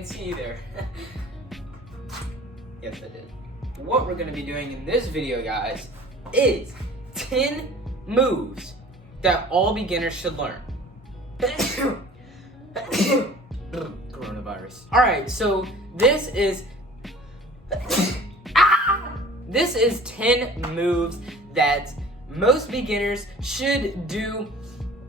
didn't see you there. Yes, I did. What we're gonna be doing in this video, guys, is 10 moves that all beginners should learn. Coronavirus. All right, so this is 10 moves that most beginners should do,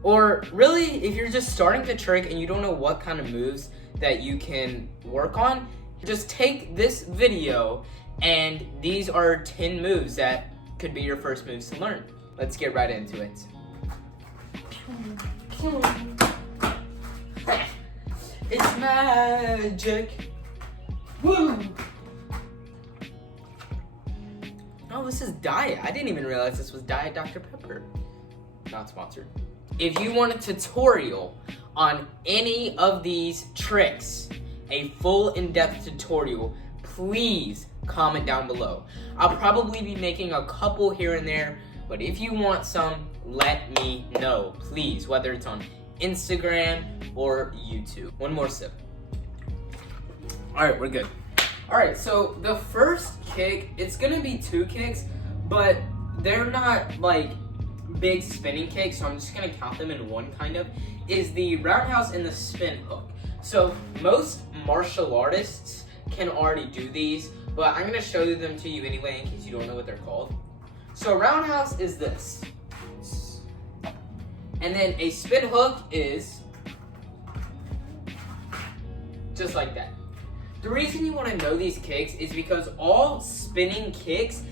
or really, if you're just starting to trick and you don't know what kind of moves that you can work on, just take this video and these are 10 moves that could be your first moves to learn. Let's get right into it. It's magic. Woo! Oh, this is Diet. I didn't even realize this was Diet Dr. Pepper. Not sponsored. If you want a tutorial on any of these tricks, a full in-depth tutorial, please comment down below. I'll probably be making a couple here and there, but if you want some, let me know, please, whether it's on Instagram or YouTube. One more sip. All right, we're good. All right, so the first kick, it's gonna be 2 kicks, but they're not like big spinning kicks, so I'm just gonna count them in one kind of, is the roundhouse and the spin hook. So most martial artists can already do these, but I'm gonna show them to you anyway in case you don't know what they're called. So a roundhouse is this. And then a spin hook is just like that. The reason you want to know these kicks is because all spinning kicks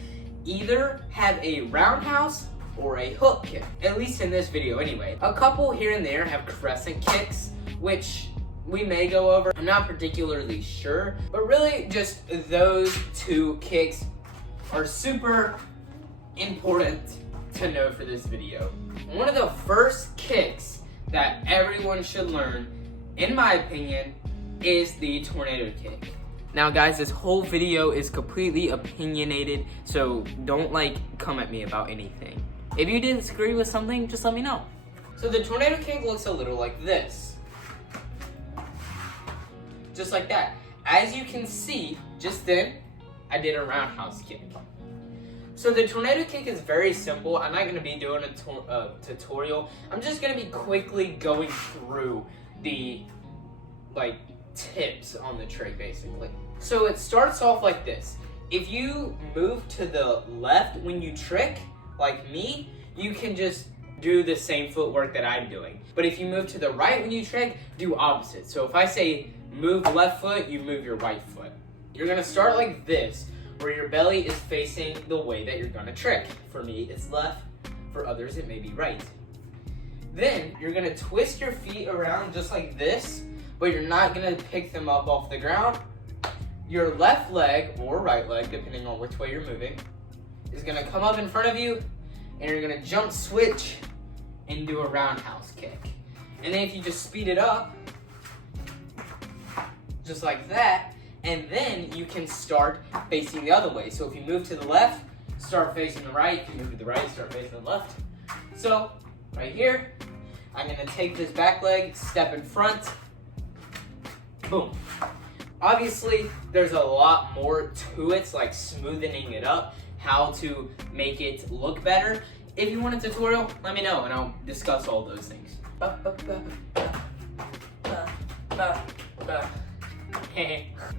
either have a roundhouse or a hook kick, at least in this video anyway. A couple here and there have crescent kicks, which we may go over. I'm not particularly sure, but really just those 2 kicks are super important to know for this video. One of the first kicks that everyone should learn, in my opinion, is the tornado kick. Now guys, this whole video is completely opinionated, so don't come at me about anything. If you disagree with something, just let me know. So the tornado kick looks a little like this. Just like that. As you can see, just then, I did a roundhouse kick. So the tornado kick is very simple. I'm not gonna be doing a tutorial. I'm just gonna be quickly going through the tips on the trick basically. So it starts off like this. If you move to the left when you trick, like me, you can just do the same footwork that I'm doing. But if you move to the right when you trick, do opposite. So if I say move left foot, you move your right foot. You're gonna start like this, where your belly is facing the way that you're gonna trick. For me, it's left. For others, it may be right. Then you're gonna twist your feet around just like this, but you're not gonna pick them up off the ground. Your left leg, or right leg, depending on which way you're moving, is gonna come up in front of you, and you're gonna jump switch and do a roundhouse kick. And then if you just speed it up, just like that, and then you can start facing the other way. So if you move to the left, start facing the right. If you move to the right, start facing the left. So right here, I'm gonna take this back leg, step in front, boom. Obviously, there's a lot more to it, like smoothing it up, how to make it look better. If you want a tutorial, let me know and I'll discuss all those things.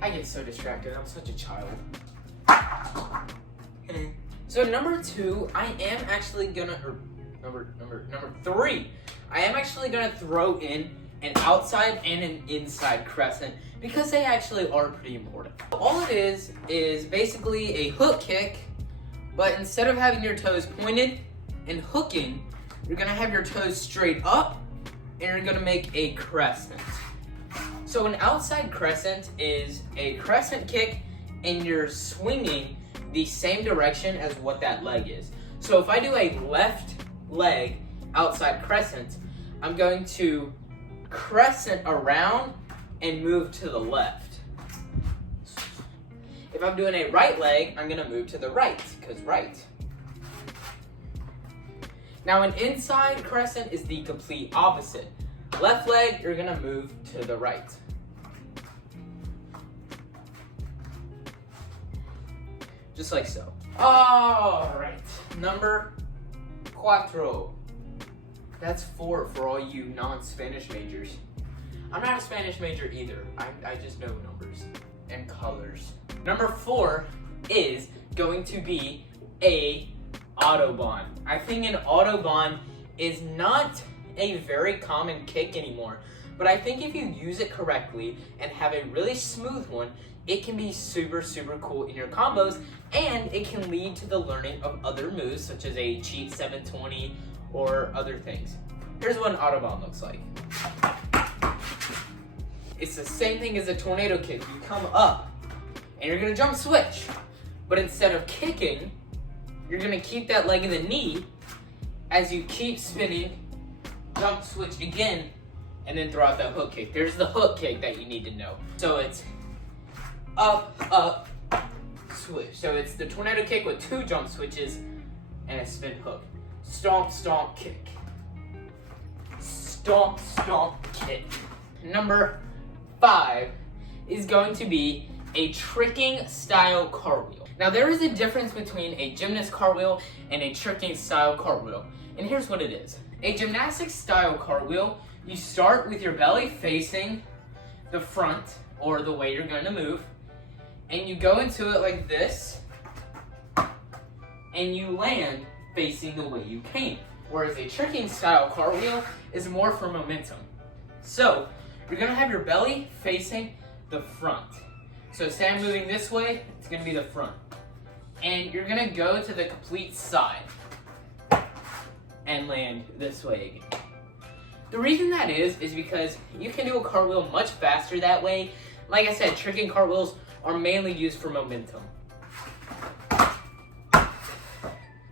I get so distracted, I'm such a child. So number 2, I am actually gonna, or number 3, I am actually gonna throw in an outside and an inside crescent because they actually are pretty important. All it is basically a hook kick, but instead of having your toes pointed and hooking, you're gonna have your toes straight up and you're gonna make a crescent. So an outside crescent is a crescent kick and you're swinging the same direction as what that leg is. So if I do a left leg outside crescent, I'm going to crescent around and move to the left. If I'm doing a right leg, I'm gonna move to the right, because right. Now an inside crescent is the complete opposite. Left leg, you're gonna move to the right. just like so. All right, number cuatro. That's 4 for all you non-Spanish majors. I'm not a Spanish major either. I just know numbers and colors. Number 4 is going to be a Autobahn. I think an Autobahn is not a very common kick anymore, but I think if you use it correctly and have a really smooth one, it can be super, super cool in your combos, and it can lead to the learning of other moves, such as a cheat 720 or other things. Here's what an Autobahn looks like. It's the same thing as a tornado kick. You come up, and you're gonna jump switch, but instead of kicking, you're gonna keep that leg in the knee as you keep spinning, jump switch again, and then throw out that hook kick. There's the hook kick that you need to know. So it's up, up, switch. So it's the tornado kick with 2 jump switches and a spin hook. Stomp, stomp, kick. Stomp, stomp, kick. Number 5 is going to be a tricking style cartwheel. Now there is a difference between a gymnast cartwheel and a tricking style cartwheel. And here's what it is. A gymnastic style cartwheel, you start with your belly facing the front or the way you're going to move, and you go into it like this, and you land facing the way you came. Whereas a tricking style cartwheel is more for momentum. So you're going to have your belly facing the front. So say I'm moving this way, it's going to be the front. And you're going to go to the complete side and land this way again. The reason that is because you can do a cartwheel much faster that way. Like I said, tricking cartwheels are mainly used for momentum.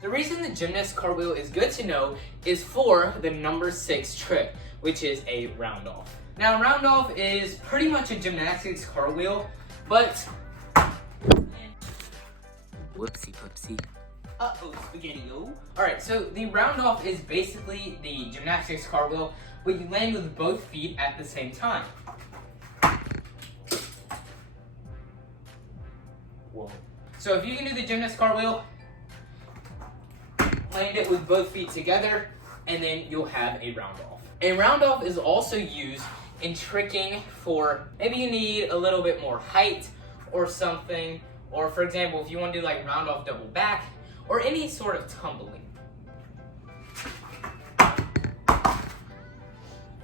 The reason the gymnast cartwheel is good to know is for the number 6 trick, which is a round off. Now, round off is pretty much a gymnastics cartwheel, but whoopsie poopsie. Uh-oh, spaghetti-o. Alright, so the round off is basically the gymnastics cartwheel, but you land with both feet at the same time. Whoa. So if you can do the gymnast cartwheel, land it with both feet together, and then you'll have a round off. A round off is also used in tricking for maybe you need a little bit more height or something, or for example, if you want to do like round off double back, or any sort of tumbling.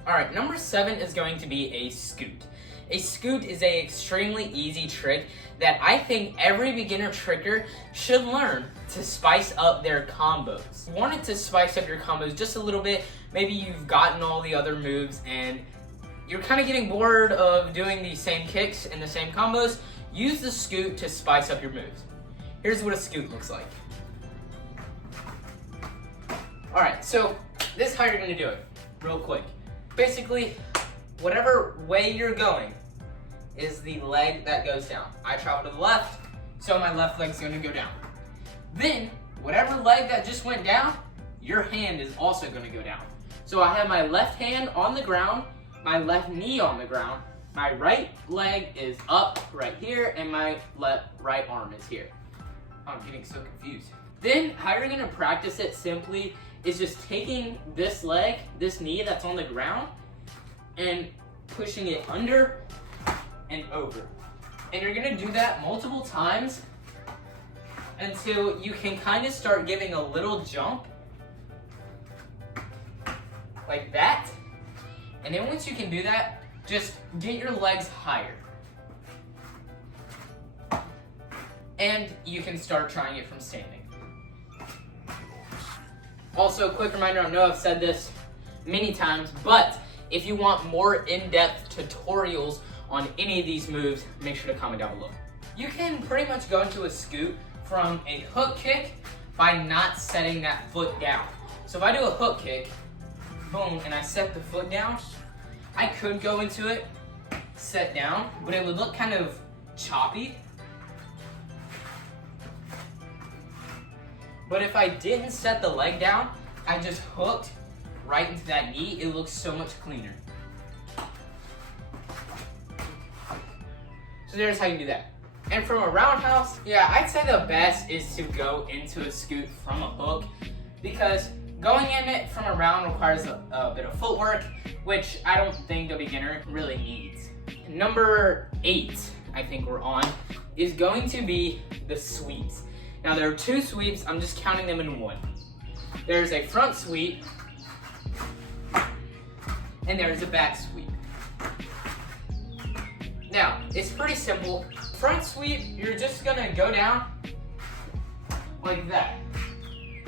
Alright, number 7 is going to be a scoot. A scoot is an extremely easy trick that I think every beginner tricker should learn to spice up their combos. You want it to spice up your combos just a little bit. Maybe you've gotten all the other moves and you're kind of getting bored of doing the same kicks and the same combos. Use the scoot to spice up your moves. Here's what a scoot looks like. Alright, so this is how you're going to do it, real quick. Basically, whatever way you're going is the leg that goes down. I travel to the left, so my left leg's going to go down. Then, whatever leg that just went down, your hand is also going to go down. So I have my left hand on the ground, my left knee on the ground, my right leg is up right here, and my right arm is here. I'm getting so confused. Then, how you're going to practice it simply is just taking this leg, this knee that's on the ground, and pushing it under and over. And you're gonna do that multiple times until you can kind of start giving a little jump like that. And then once you can do that, just get your legs higher. And you can start trying it from standing. Also, quick reminder, I know I've said this many times, but if you want more in-depth tutorials on any of these moves, make sure to comment down below. You can pretty much go into a scoot from a hook kick by not setting that foot down. So if I do a hook kick, boom, and I set the foot down, I could go into it, set down, but it would look kind of choppy. But if I didn't set the leg down, I just hooked right into that knee, it looks so much cleaner. So there's how you do that. And from a roundhouse, yeah, I'd say the best is to go into a scoot from a hook, because going in it from a round requires a bit of footwork, which I don't think a beginner really needs. Number 8, I think we're on, is going to be the sweeps. Now there are 2 sweeps, I'm just counting them in one. There's a front sweep, and there's a back sweep. Now, it's pretty simple. Front sweep, you're just gonna go down like that.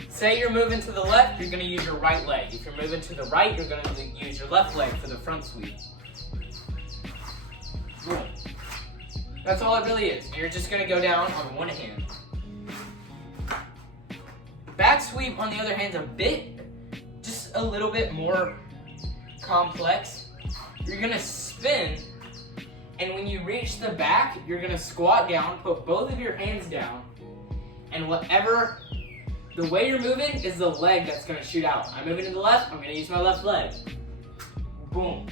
Say you're moving to the left, you're gonna use your right leg. If you're moving to the right, you're gonna use your left leg for the front sweep. Boom. That's all it really is. You're just gonna go down on one hand. Back sweep, on the other hand, is just a little bit more complex. You're gonna spin, and when you reach the back, you're gonna squat down, put both of your hands down, and the way you're moving is the leg that's gonna shoot out. I'm moving to the left, I'm gonna use my left leg. Boom.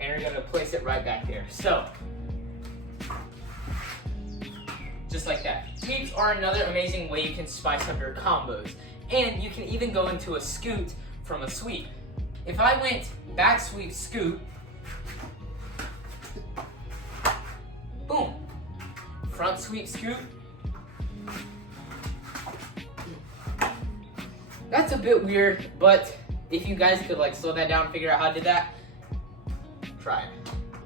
And you're gonna place it right back there. So, just like that. Sweeps are another amazing way you can spice up your combos. And you can even go into a scoot from a sweep. If I went back sweep, scoot, boom. Front sweep, scoot. That's a bit weird, but if you guys could like slow that down and figure out how I did that, try it.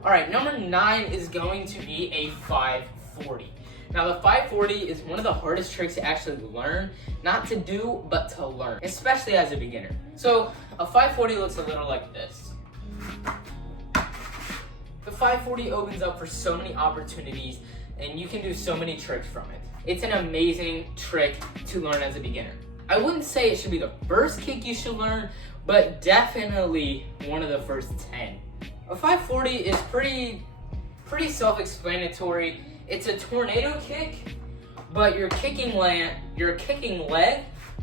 All right, number 9 is going to be a 540. Now the 540 is one of the hardest tricks to actually learn, not to do, but to learn, especially as a beginner. So a 540 looks a little like this. The 540 opens up for so many opportunities, and you can do so many tricks from it. It's an amazing trick to learn as a beginner. I wouldn't say it should be the first kick you should learn, but definitely one of the first 10. A 540 is pretty self-explanatory. It's a tornado kick, but your kicking leg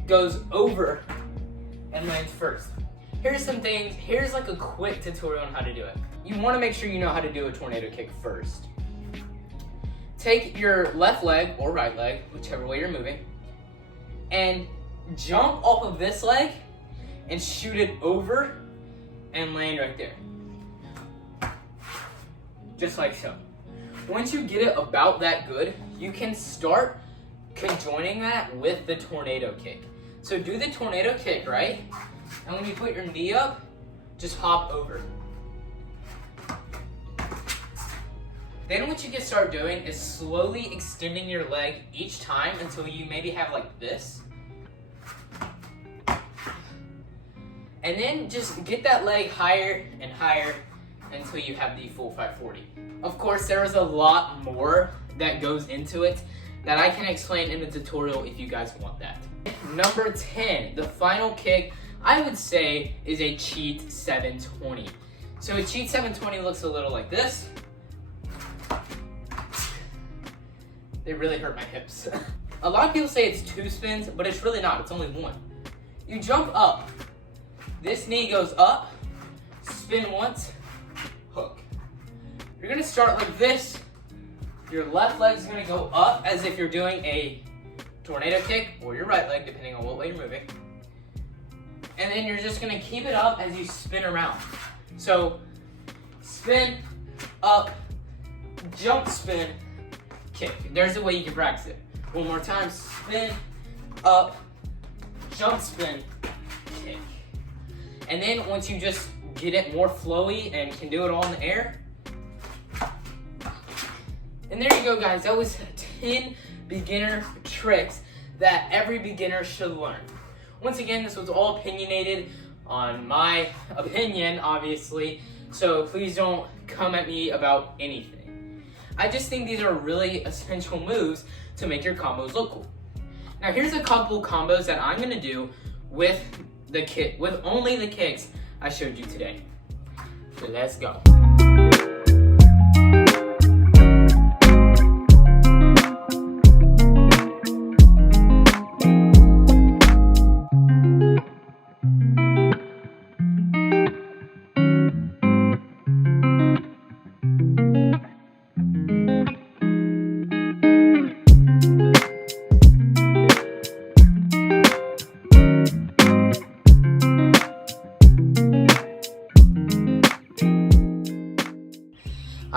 goes over and lands first. Here's some things. Here's like a quick tutorial on how to do it. You want to make sure you know how to do a tornado kick first. Take your left leg or right leg, whichever way you're moving, and jump off of this leg and shoot it over and land right there. Just like so. Once you get it about that good, you can start conjoining that with the tornado kick. So do the tornado kick, right? And when you put your knee up, just hop over. Then what you can start doing is slowly extending your leg each time until you maybe have like this. And then just get that leg higher and higher until you have the full 540. Of course, there is a lot more that goes into it that I can explain in the tutorial if you guys want that. Number 10, the final kick, I would say, is a cheat 720. So a cheat 720 looks a little like this. They really hurt my hips. A lot of people say it's 2 spins, but it's really not, it's only 1. You jump up, this knee goes up, spin once, hook. You're gonna start like this. Your left leg's gonna go up as if you're doing a tornado kick, or your right leg, depending on what way you're moving. And then you're just gonna keep it up as you spin around. So, spin, up, jump, spin, kick. There's a way you can practice it. One more time, spin, up, jump, spin, kick. And then once you just get it more flowy and can do it all in the air. And there you go, guys. That was 10 beginner tricks that every beginner should learn. Once again, this was all opinionated on my opinion, obviously, so please don't come at me about anything. I just think these are really essential moves to make your combos look cool. Now here's a couple combos that I'm gonna do with only the kicks I showed you today. So let's go.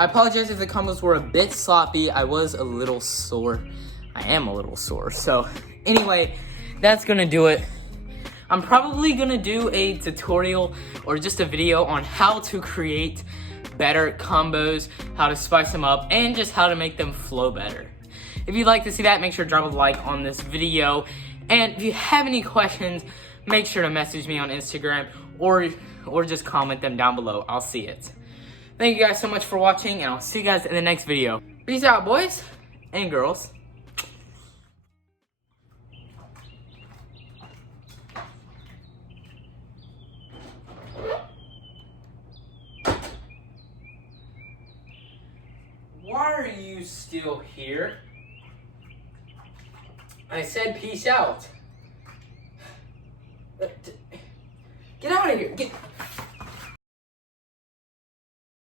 I apologize if the combos were a bit sloppy. I was a little sore. I am a little sore. So anyway, that's gonna do it. I'm probably gonna do a tutorial or just a video on how to create better combos, how to spice them up, and just how to make them flow better. If you'd like to see that, make sure to drop a like on this video. And if you have any questions, make sure to message me on Instagram or just comment them down below. I'll see it. Thank you guys so much for watching, and I'll see you guys in the next video. Peace out, boys and girls. Why are you still here? I said peace out. Get out of here. Get.